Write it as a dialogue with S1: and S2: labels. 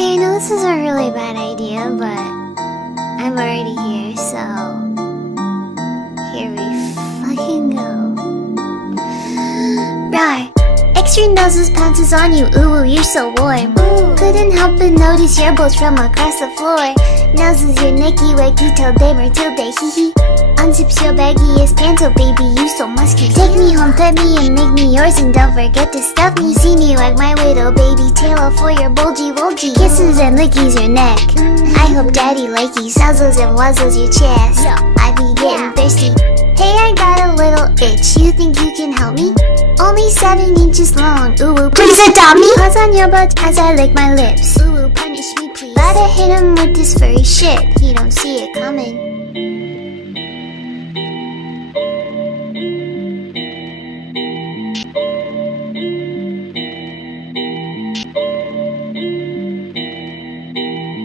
S1: Okay, I know this is a really bad idea, but I'm already here, so here we fucking go. Rar, extra noses pounces on you, ooh, you're so warm. Couldn't help but notice your bolts from across the floor. Noses your Nicky Wakey till day Matilda, hee hee. Unzips your baggiest pants, oh baby, you so musky. Take me home, pet me, and make me yours, and don't forget to stuff me. See me like my widow baby tail oh, for your bulgy bulgy. Kisses and lickies your neck. I hope daddy likey nuzzles and wuzzles your chest. I be getting thirsty. Hey, I got a little itch. You think you can help me? Only seven inches long. Ooh, please adopt me. Paws on your butt as I lick my lips. Ooh, ooh, punish me, please. Gotta hit him with this furry shit. He don't see it coming.